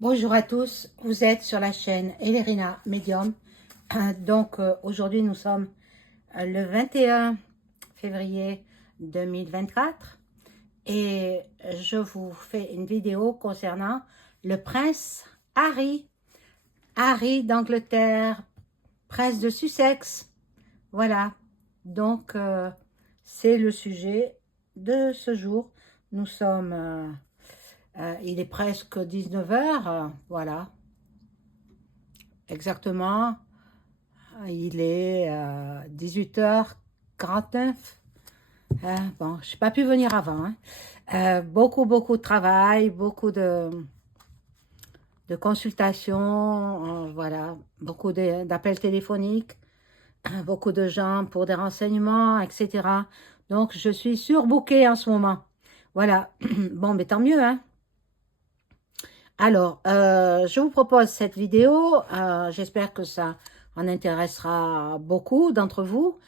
Bonjour à tous, vous êtes sur la chaîne Elerina Medium. Aujourd'hui nous sommes le 21 février 2024 et je vous fais une vidéo concernant le prince Harry d'Angleterre, prince de Sussex. Voilà, c'est le sujet de ce jour. Nous sommes, il est presque 19 heures, voilà. Exactement, il est 18h49. Bon, je n'ai pas pu venir avant. Beaucoup de travail, beaucoup de consultations, voilà, beaucoup d'appels téléphoniques, beaucoup de gens pour des renseignements, etc. Donc, je suis surbookée en ce moment. Voilà, bon, mais tant mieux, hein. Alors, je vous propose cette vidéo. J'espère que ça en intéressera beaucoup d'entre vous,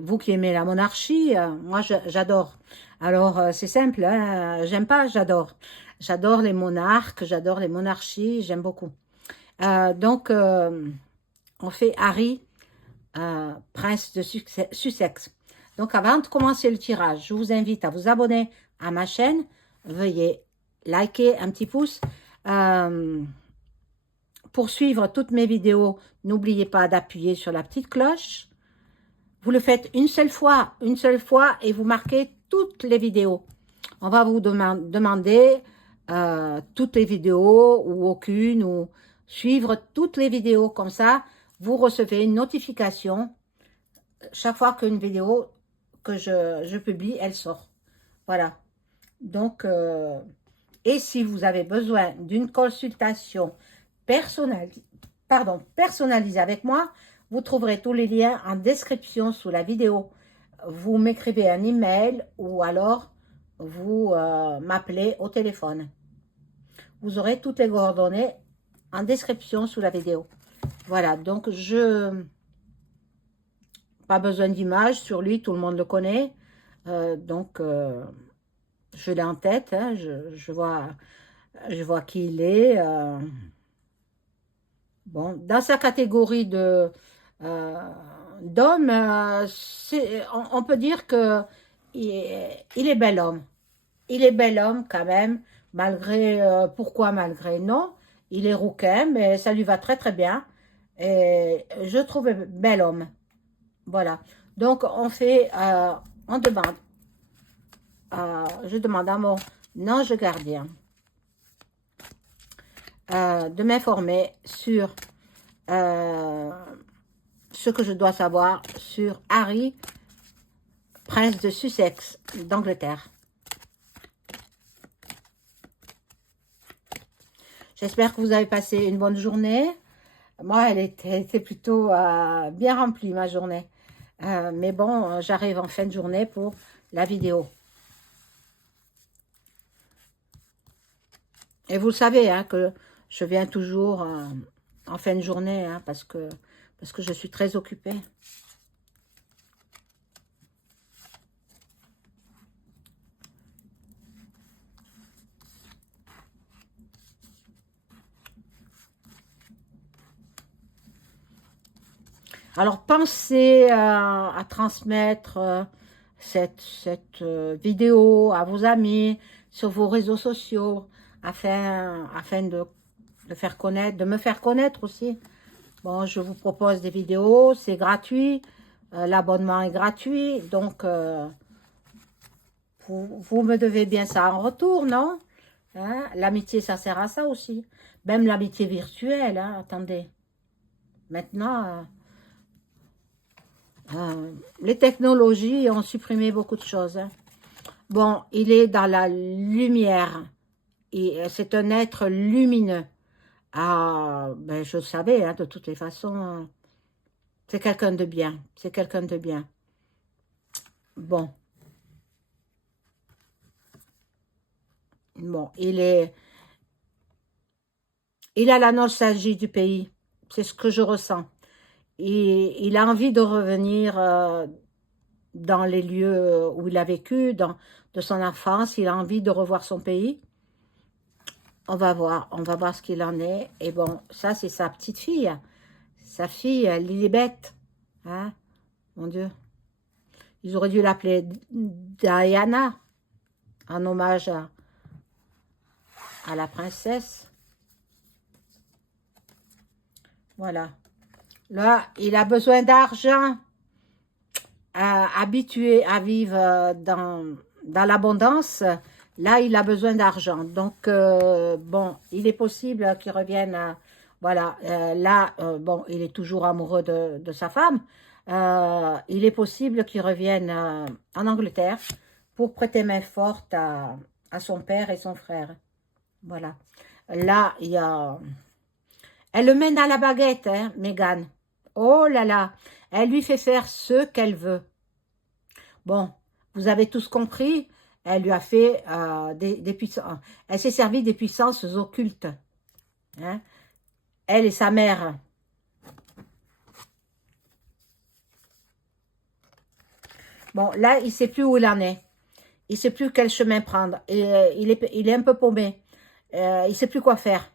vous qui aimez la monarchie. Moi, j'adore. Alors, c'est simple, hein, j'aime pas, j'adore. J'adore les monarques, j'adore les monarchies, j'aime beaucoup. On fait Harry, prince de Sussex. Donc, avant de commencer le tirage, je vous invite à vous abonner à ma chaîne. Veuillez liker, un petit pouce. Pour suivre toutes mes vidéos, n'oubliez pas d'appuyer sur la petite cloche. Vous le faites une seule fois et vous marquez toutes les vidéos. On va vous demander toutes les vidéos ou aucune, ou suivre toutes les vidéos. Comme ça, vous recevez une notification chaque fois qu'une vidéo que je publie, elle sort. Voilà. Donc, et si vous avez besoin d'une consultation personnalisée avec moi, vous trouverez tous les liens en description sous la vidéo. Vous m'écrivez un email ou alors vous m'appelez au téléphone. Vous aurez toutes les coordonnées en description sous la vidéo. Voilà, donc pas besoin d'image sur lui, tout le monde le connaît. Je l'ai en tête, hein, je vois qui il est. Bon, dans sa catégorie d'homme, on peut dire que il est bel homme. Il est bel homme quand même, malgré, pourquoi malgré, non. Il est rouquin, mais ça lui va très très bien. Et je trouve bel homme. Voilà. Donc, on demande, je demande à mon ange gardien de m'informer sur ce que je dois savoir sur Harry, prince de Sussex d'Angleterre. J'espère que vous avez passé une bonne journée. Moi, elle était plutôt bien remplie, ma journée. Mais bon, j'arrive en fin de journée pour la vidéo. Et vous le savez, hein, que je viens toujours en fin de journée, hein, parce que je suis très occupée. Alors, pensez à transmettre cette vidéo à vos amis, sur vos réseaux sociaux, afin de faire connaître, de me faire connaître aussi. Bon, je vous propose des vidéos, c'est gratuit, l'abonnement est gratuit, donc vous me devez bien ça en retour, non? Hein? L'amitié, ça sert à ça aussi. Même l'amitié virtuelle, hein, attendez. Maintenant, les technologies ont supprimé beaucoup de choses. Hein. Bon, il est dans la lumière. C'est un être lumineux. Ah, ben je le savais, hein, de toutes les façons. C'est quelqu'un de bien. C'est quelqu'un de bien. Bon. Bon, il a la nostalgie du pays. C'est ce que je ressens. Et il a envie de revenir dans les lieux où il a vécu, de son enfance. Il a envie de revoir son pays. on va voir ce qu'il en est. Et bon, ça, c'est sa petite fille. Sa fille, Lilibet. Hein? Mon Dieu. Ils auraient dû l'appeler Diana, en hommage à la princesse. Voilà. Là, il a besoin d'argent, habitué à vivre dans l'abondance. Là, il a besoin d'argent. Donc, bon, il est possible qu'il revienne à... Voilà, là, bon, il est toujours amoureux de sa femme. Il est possible qu'il revienne en Angleterre pour prêter main forte à son père et son frère. Voilà. Là, il y a... Elle le mène à la baguette, hein, Meghan. Oh là là, elle lui fait faire ce qu'elle veut. Bon, vous avez tous compris, elle lui a fait des puissances. Elle s'est servie des puissances occultes. Hein. Elle et sa mère. Bon, là, il ne sait plus où il en est. Il ne sait plus quel chemin prendre. Et, il est un peu paumé. Il ne sait plus quoi faire.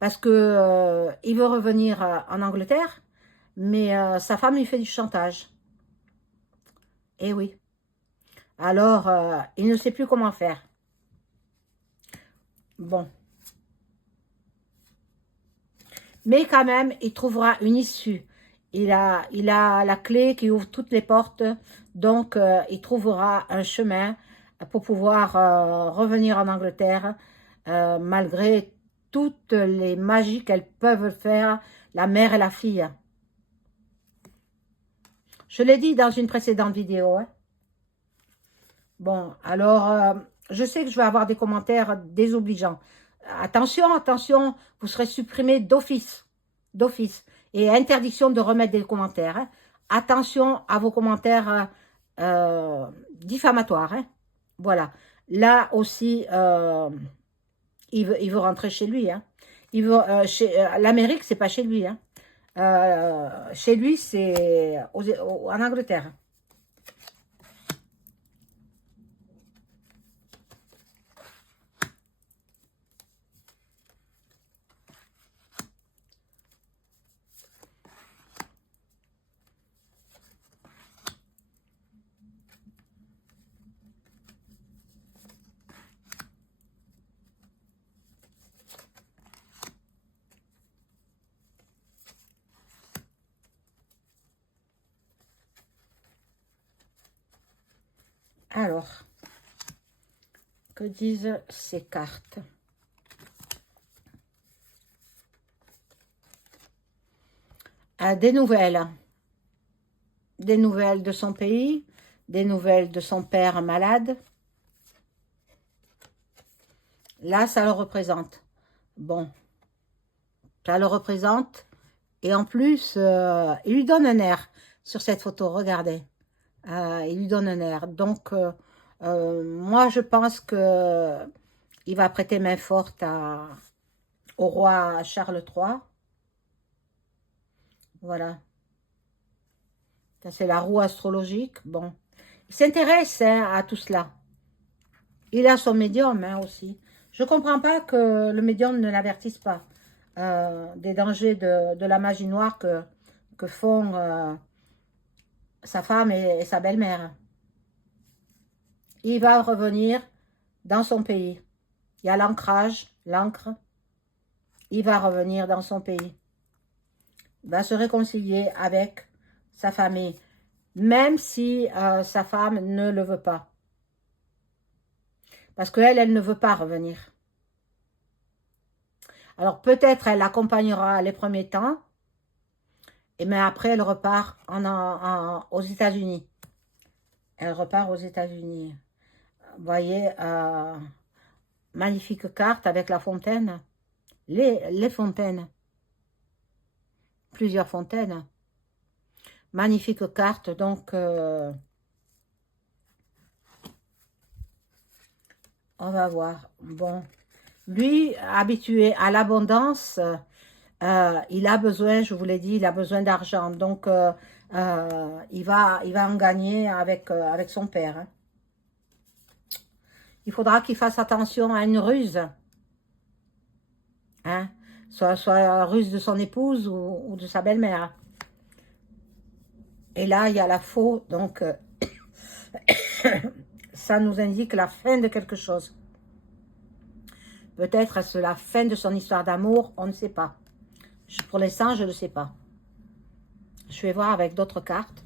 Parce que il veut revenir en Angleterre, mais sa femme lui fait du chantage. Eh oui. Alors, il ne sait plus comment faire. Bon. Mais quand même, il trouvera une issue. Il a la clé qui ouvre toutes les portes. Donc, il trouvera un chemin pour pouvoir revenir en Angleterre, malgré toutes les magies qu'elles peuvent faire, la mère et la fille. Je l'ai dit dans une précédente vidéo. Hein. Bon, alors, je sais que je vais avoir des commentaires désobligeants. Attention, attention, vous serez supprimé d'office. D'office. Et interdiction de remettre des commentaires. Hein. Attention à vos commentaires diffamatoires. Hein. Voilà. Là aussi, il veut rentrer chez lui. Hein. Il veut, l'Amérique, c'est pas chez lui. Hein. Chez lui, c'est en Angleterre. Alors, que disent ces cartes? Des nouvelles. Des nouvelles de son pays, des nouvelles de son père malade. Là, ça le représente. Bon, ça le représente. Et en plus, il lui donne un air sur cette photo, regardez. Il lui donne un air. Donc, moi, je pense que il va prêter main forte au roi Charles III. Voilà. Ça, c'est la roue astrologique. Bon. Il s'intéresse hein, à tout cela. Il a son médium hein, aussi. Je ne comprends pas que le médium ne l'avertisse pas des dangers de la magie noire que font sa femme et sa belle-mère. Il va revenir dans son pays. Il y a l'ancrage, l'encre. Il va revenir dans son pays. Il va se réconcilier avec sa famille, même si sa femme ne le veut pas. Parce qu'elle, elle ne veut pas revenir. Alors peut-être elle l'accompagnera les premiers temps, mais après elle repart aux États-Unis. Elle repart aux États-Unis. Vous voyez, magnifique carte avec la fontaine. Les fontaines. Plusieurs fontaines. Magnifique carte, donc on va voir. Bon, lui, habitué à l'abondance, il a besoin, je vous l'ai dit, il a besoin d'argent. Donc, il va en gagner avec son père. Hein. Il faudra qu'il fasse attention à une ruse. Hein, soit russe de son épouse ou de sa belle-mère. Et là, il y a la faux, donc ça nous indique la fin de quelque chose. Peut-être est-ce la fin de son histoire d'amour, on ne sait pas. Pour l'instant, je ne sais pas. Je vais voir avec d'autres cartes.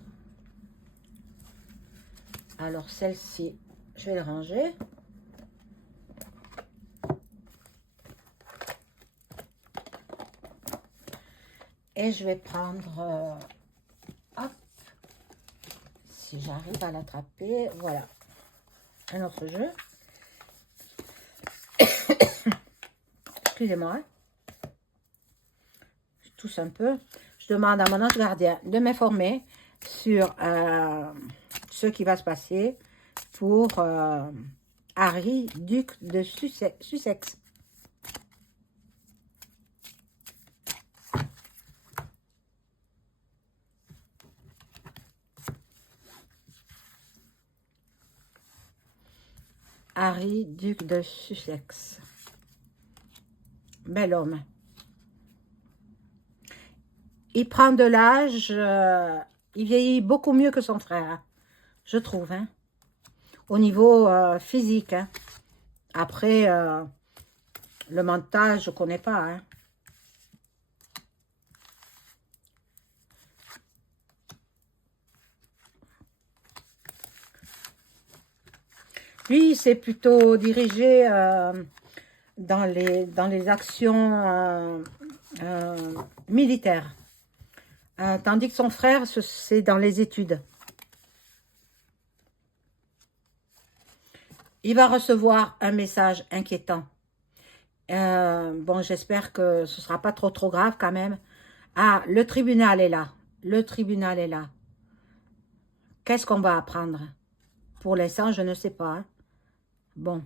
Alors, celle-ci, je vais le ranger. Et je vais prendre... hop, si j'arrive à l'attraper, voilà. Un autre jeu. Excusez-moi. Je tousse un peu. Je demande à mon ange gardien de m'informer sur ce qui va se passer pour Harry, duc de Sussex. Harry, duc de Sussex. Bel homme. Il prend de l'âge, il vieillit beaucoup mieux que son frère, je trouve, hein, au niveau physique. Hein. Après, le mental, je ne connais pas. Hein. Lui, il s'est plutôt dirigé dans les actions militaires. Tandis que son frère, c'est dans les études. Il va recevoir un message inquiétant. Bon, j'espère que ce ne sera pas trop grave quand même. Ah, le tribunal est là. Le tribunal est là. Qu'est-ce qu'on va apprendre? Pour l'instant, je ne sais pas. Hein. Bon.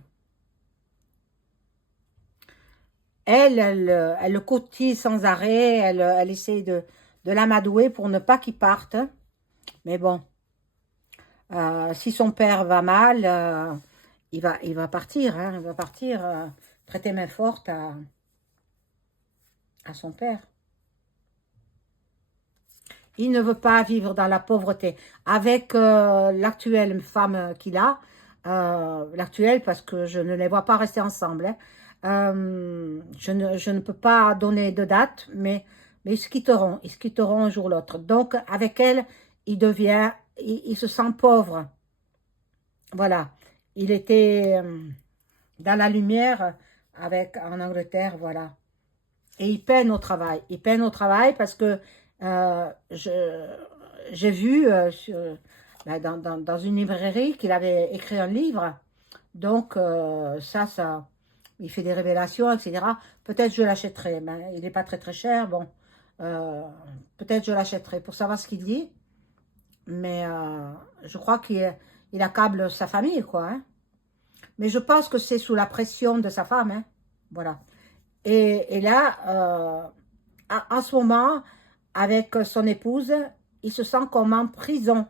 Elle le cotise sans arrêt. Elle essaie de l'amadouer pour ne pas qu'il parte. Mais bon. Si son père va mal, il va partir. Hein, il va partir prêter main forte à son père. Il ne veut pas vivre dans la pauvreté. Avec l'actuelle femme qu'il a, l'actuelle parce que je ne les vois pas rester ensemble. Hein. Je ne peux pas donner de date, mais ils se quitteront. Ils se quitteront un jour ou l'autre. Donc, avec elle, il se sent pauvre. Voilà. Il était dans la lumière en Angleterre, voilà. Et il peine au travail. Il peine au travail parce que j'ai vu dans une librairie qu'il avait écrit un livre. Donc, il fait des révélations, etc. Peut-être je l'achèterai, mais il n'est pas très cher. Bon, peut-être je l'achèterai pour savoir ce qu'il dit. Mais je crois qu'il accable sa famille, quoi. Hein. Mais je pense que c'est sous la pression de sa femme. Hein. Voilà. Et là, en ce moment, avec son épouse, il se sent comme en prison.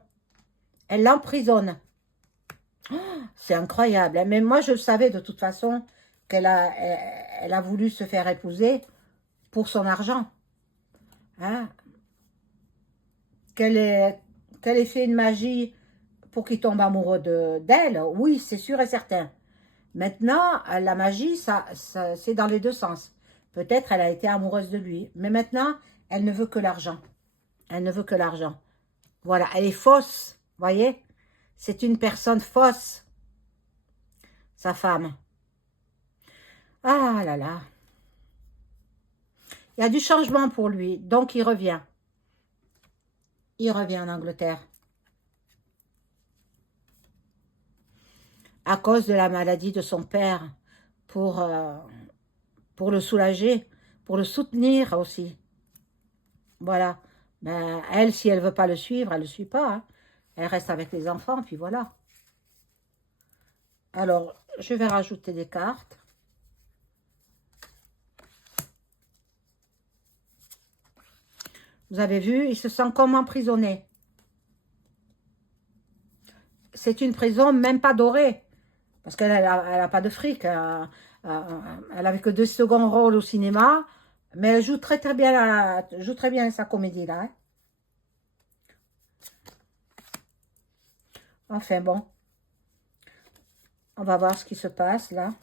Elle l'emprisonne. C'est incroyable. Hein. Mais moi, je le savais de toute façon qu'elle elle a voulu se faire épouser pour son argent. Hein. Qu'elle ait fait une magie pour qu'il tombe amoureux d'elle, oui, c'est sûr et certain. Maintenant, la magie, c'est dans les deux sens. Peut-être elle a été amoureuse de lui, mais maintenant, elle ne veut que l'argent. Elle ne veut que l'argent. Voilà, elle est fausse, voyez? C'est une personne fausse, sa femme. Ah là là. Il y a du changement pour lui, donc il revient. Il revient en Angleterre. À cause de la maladie de son père, pour le soulager, pour le soutenir aussi. Voilà. Ben, elle, si elle ne veut pas le suivre, elle ne le suit pas. Hein. Elle reste avec les enfants, puis voilà. Alors, je vais rajouter des cartes. Vous avez vu, il se sent comme emprisonné. C'est une prison même pas dorée. Parce qu'elle n'a pas de fric. Elle avait que 2 secondes rôle au cinéma, mais elle joue très très bien, joue très bien sa comédie là. Hein. Enfin bon, on va voir ce qui se passe là.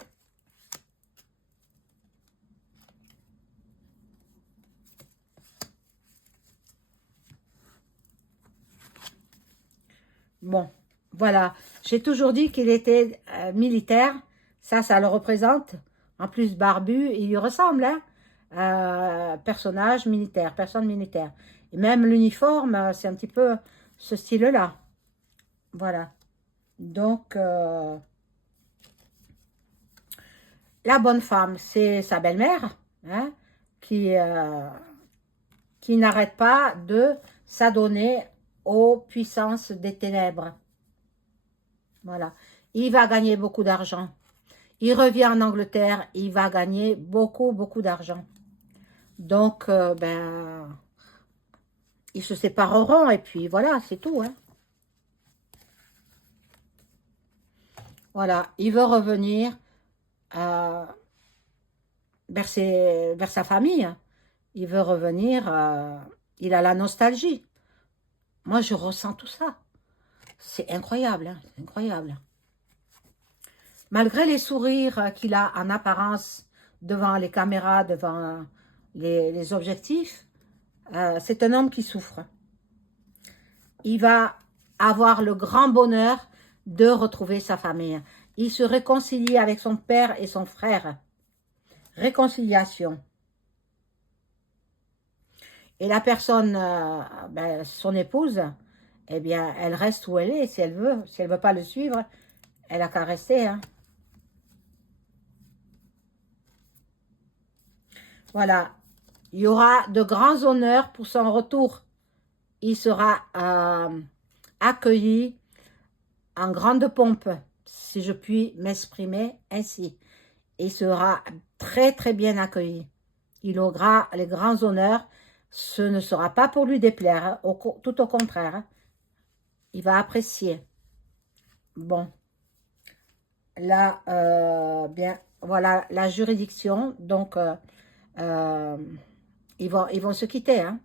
Bon, voilà. J'ai toujours dit qu'il était militaire. Ça le représente. En plus, barbu, il lui ressemble, hein. Personnage militaire, personne militaire. Et même l'uniforme, c'est un petit peu ce style-là. Voilà. Donc, la bonne femme, c'est sa belle-mère, hein, qui, euh, qui n'arrête pas de s'adonner aux puissances des ténèbres. Voilà. Il va gagner beaucoup d'argent. Il revient en Angleterre, il va gagner beaucoup, beaucoup d'argent. Donc, ben, ils se sépareront et puis voilà, c'est tout. Hein. Voilà, il veut revenir vers sa famille. Il veut revenir, il a la nostalgie. Moi, je ressens tout ça. C'est incroyable, hein, c'est incroyable. Malgré les sourires qu'il a en apparence devant les caméras, devant les objectifs, c'est un homme qui souffre. Il va avoir le grand bonheur de retrouver sa famille. Il se réconcilie avec son père et son frère. Réconciliation. Et la personne, ben, son épouse, eh bien, elle reste où elle est, si elle veut. Si elle ne veut pas le suivre, elle a qu'à rester. Hein. Voilà. Il y aura de grands honneurs pour son retour. Il sera accueilli en grande pompe, si je puis m'exprimer ainsi. Il sera très très bien accueilli. Il aura les grands honneurs. Ce ne sera pas pour lui déplaire, hein, tout au contraire. Hein. Il va apprécier. Bon, là, bien, voilà la juridiction. Donc, euh, ils vont se quitter. Hein.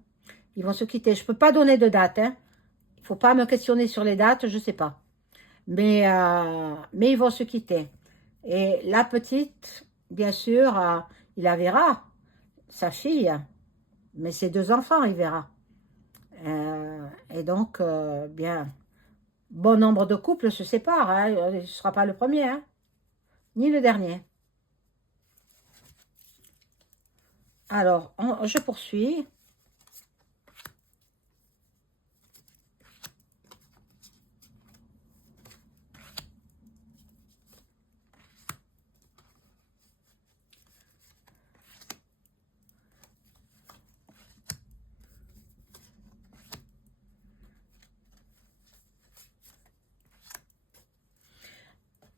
Ils vont se quitter. Je ne peux pas donner de date. Hein. Il ne faut pas me questionner sur les dates, je ne sais pas. Mais ils vont se quitter. Et la petite, bien sûr, il la verra, sa fille, mais ses 2 enfants, il verra. Et donc, bien, bon nombre de couples se séparent. Hein. Il ne sera pas le premier, hein, ni le dernier. Alors, je poursuis.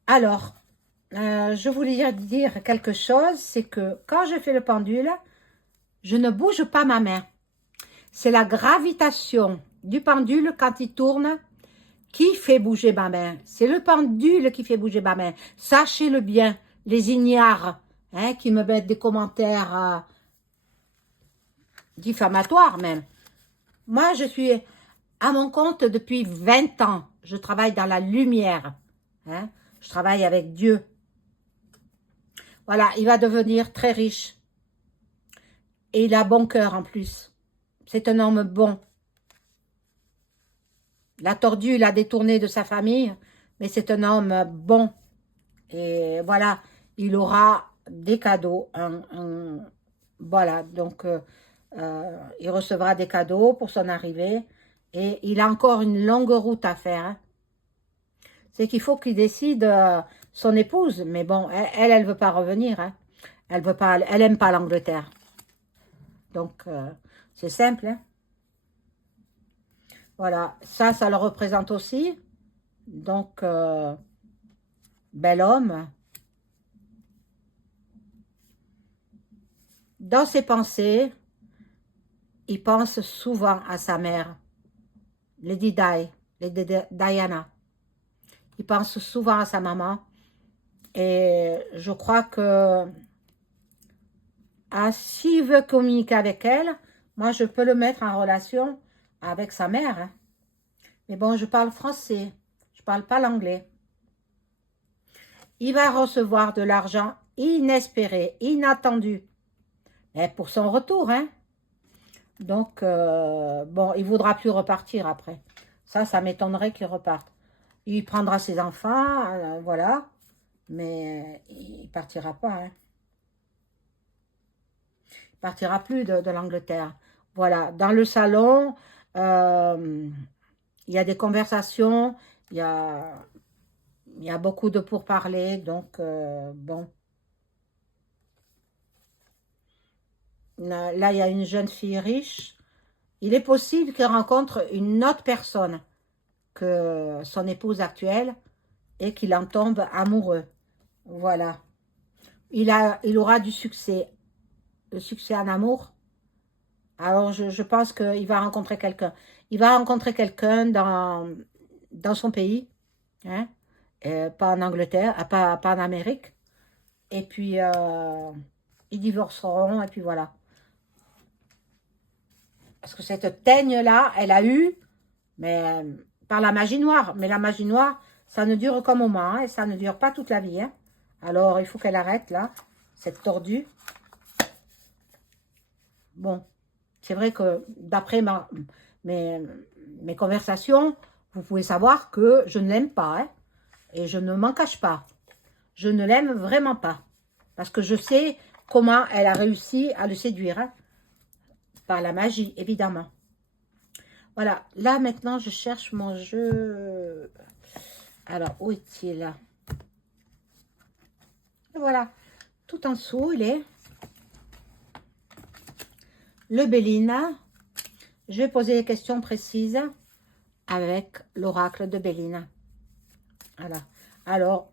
Alors, je voulais dire quelque chose, c'est que quand je fais le pendule, je ne bouge pas ma main. C'est la gravitation du pendule quand il tourne qui fait bouger ma main. C'est le pendule qui fait bouger ma main. Sachez-le bien, les ignares hein, qui me mettent des commentaires diffamatoires même. Moi, je suis à mon compte depuis 20 ans. Je travaille dans la lumière. Hein. Je travaille avec Dieu. Voilà, il va devenir très riche. Et il a bon cœur en plus. C'est un homme bon. La tordue l'a détourné de sa famille, mais c'est un homme bon. Et voilà, il aura des cadeaux. Voilà, donc il recevra des cadeaux pour son arrivée. Et il a encore une longue route à faire. Hein. C'est qu'il faut qu'il décide son épouse. Mais bon, elle veut pas revenir. Hein. Elle aime pas l'Angleterre. Donc, c'est simple. Hein. Voilà, ça le représente aussi. Donc, bel homme. Dans ses pensées, il pense souvent à sa mère, Lady Diana. Il pense souvent à sa maman. Et je crois que s'il veut communiquer avec elle, moi, je peux le mettre en relation avec sa mère. Hein. Mais bon, je parle français. Je parle pas l'anglais. Il va recevoir de l'argent inespéré, inattendu. Et pour son retour, hein. Donc, bon, il ne voudra plus repartir après. Ça m'étonnerait qu'il reparte. Il prendra ses enfants, voilà. Mais il ne partira pas, hein. Il ne partira plus de l'Angleterre. Voilà, dans le salon, il y a des conversations, il y a beaucoup de pourparlers, donc bon. Là, il y a une jeune fille riche. Il est possible qu'il rencontre une autre personne que son épouse actuelle et qu'il en tombe amoureux. Voilà. Il aura du succès. Le succès en amour. Alors, je pense qu'il va rencontrer quelqu'un. Il va rencontrer quelqu'un dans son pays. Hein, pas en Angleterre, pas en Amérique. Et puis, ils divorceront. Et puis voilà. Parce que cette teigne-là, elle a eu, mais par la magie noire. Mais la magie noire, ça ne dure qu'un moment, hein, et ça ne dure pas toute la vie. Hein. Alors, il faut qu'elle arrête, là, cette tordue. Bon, c'est vrai que d'après mes conversations, vous pouvez savoir que je ne l'aime pas. Hein, et je ne m'en cache pas. Je ne l'aime vraiment pas. Parce que je sais comment elle a réussi à le séduire. Hein, par la magie, évidemment. Voilà, là maintenant je cherche mon jeu. Alors, où est-il? Et voilà, tout en dessous il est. Le Bélina. Je vais poser des questions précises avec l'oracle de Bélina. Voilà. Alors,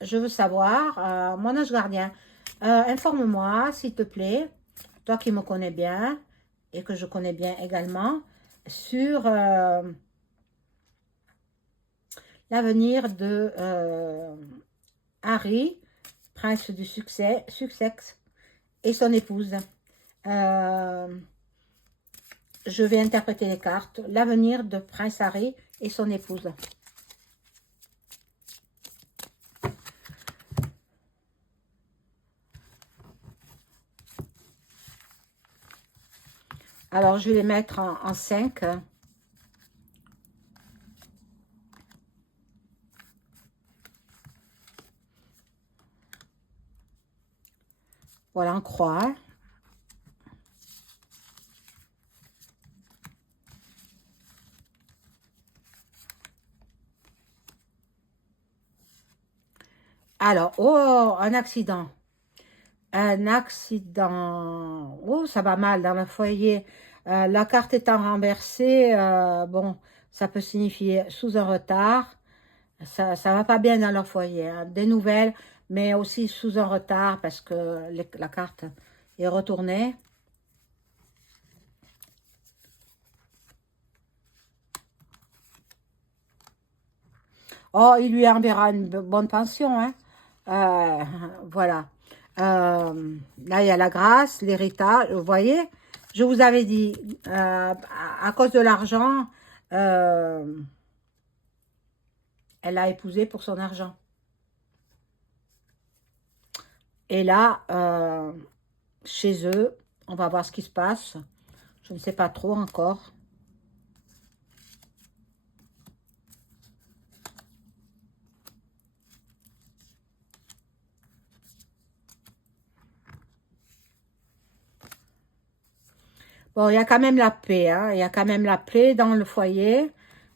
je veux savoir, mon ange gardien, informe-moi s'il te plaît, toi qui me connais bien et que je connais bien également, sur l'avenir de Harry, prince du Sussex, et son épouse. Je vais interpréter les cartes. L'avenir de prince Harry et son épouse. Alors, je vais les mettre en 5. Voilà, en croix. Alors, oh, un accident. Un accident. Oh, ça va mal dans le foyer. La carte étant renversée, bon, ça peut signifier sous un retard. Ça va pas bien dans leur foyer. Hein. Des nouvelles, mais aussi sous un retard parce que la carte est retournée. Oh, il lui enverra une bonne pension. Hein. Voilà. Là, il y a la grâce, l'héritage. Vous voyez, je vous avais dit, à cause de l'argent, elle l'a épousé pour son argent. Et là, chez eux, on va voir ce qui se passe. Je ne sais pas trop encore. Bon, il y a quand même la paix, hein. Il y a quand même la paix dans le foyer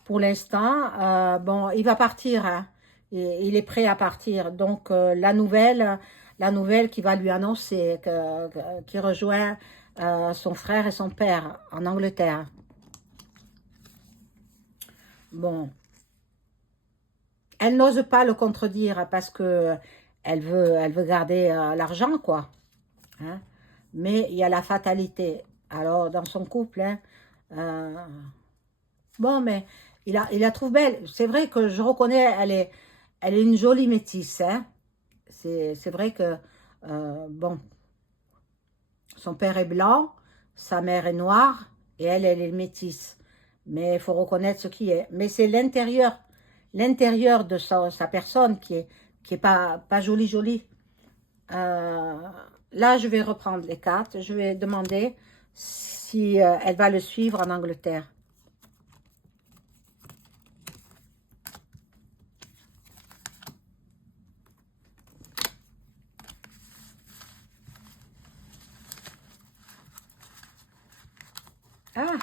pour l'instant. Bon, il va partir, hein. Il est prêt à partir. Donc, la nouvelle qui va lui annoncer qu'il rejoint son frère et son père en Angleterre. Bon, elle n'ose pas le contredire parce que elle veut garder l'argent, quoi. Hein. Mais il y a la fatalité. Alors, dans son couple, hein, bon, mais il la trouve belle. C'est vrai que je reconnais, elle est une jolie métisse. Hein. C'est vrai que, bon, son père est blanc, sa mère est noire, et elle est métisse. Mais il faut reconnaître ce qui est. Mais c'est l'intérieur de sa personne qui est pas joli, joli. Euh, Là, je vais reprendre les cartes. Je vais demander si elle va le suivre en Angleterre. Ah,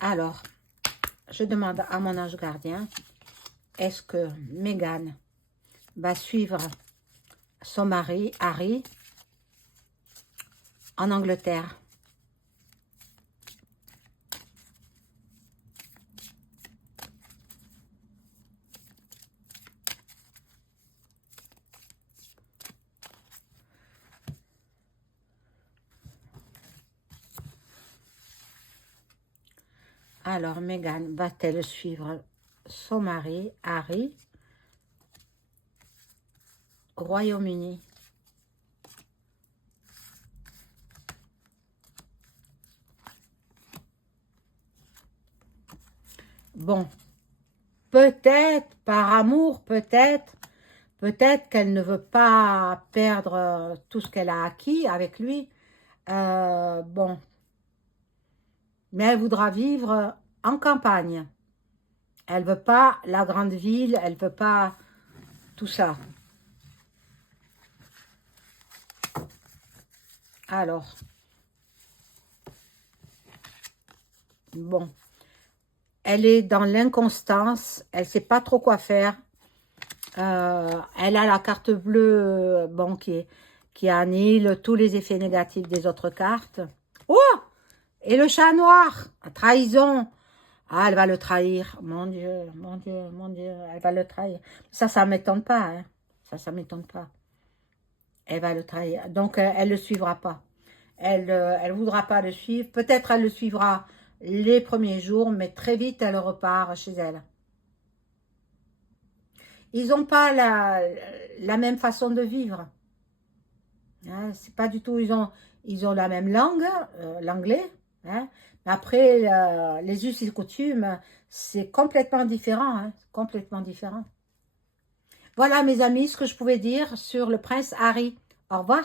alors, je demande à mon ange gardien, est-ce que Meghan va suivre son mari, Harry, en Angleterre? Alors, Meghan va-t-elle suivre son mari, Harry, au Royaume-Uni? Bon, peut-être par amour, peut-être qu'elle ne veut pas perdre tout ce qu'elle a acquis avec lui. Bon, mais elle voudra vivre en campagne. Elle veut pas la grande ville, elle veut pas tout ça. Alors, bon, elle est dans l'inconstance, elle sait pas trop quoi faire. Elle a la carte bleue, bon, qui annule tous les effets négatifs des autres cartes. Oh! Et le chat noir, trahison. Ah, elle va le trahir. Mon Dieu, mon Dieu, mon Dieu, elle va le trahir. Ça m'étonne pas, hein. Ça m'étonne pas. Elle va le trahir. Donc, elle ne le suivra pas. Elle voudra pas le suivre. Peut-être elle le suivra les premiers jours, mais très vite, elle repart chez elle. Ils n'ont pas la même façon de vivre. Hein, c'est pas du tout, ils ont la même langue, l'anglais. Hein, mais après, les us et coutumes, c'est complètement différent. Hein, complètement différent. Voilà, mes amis, ce que je pouvais dire sur le prince Harry. Au revoir.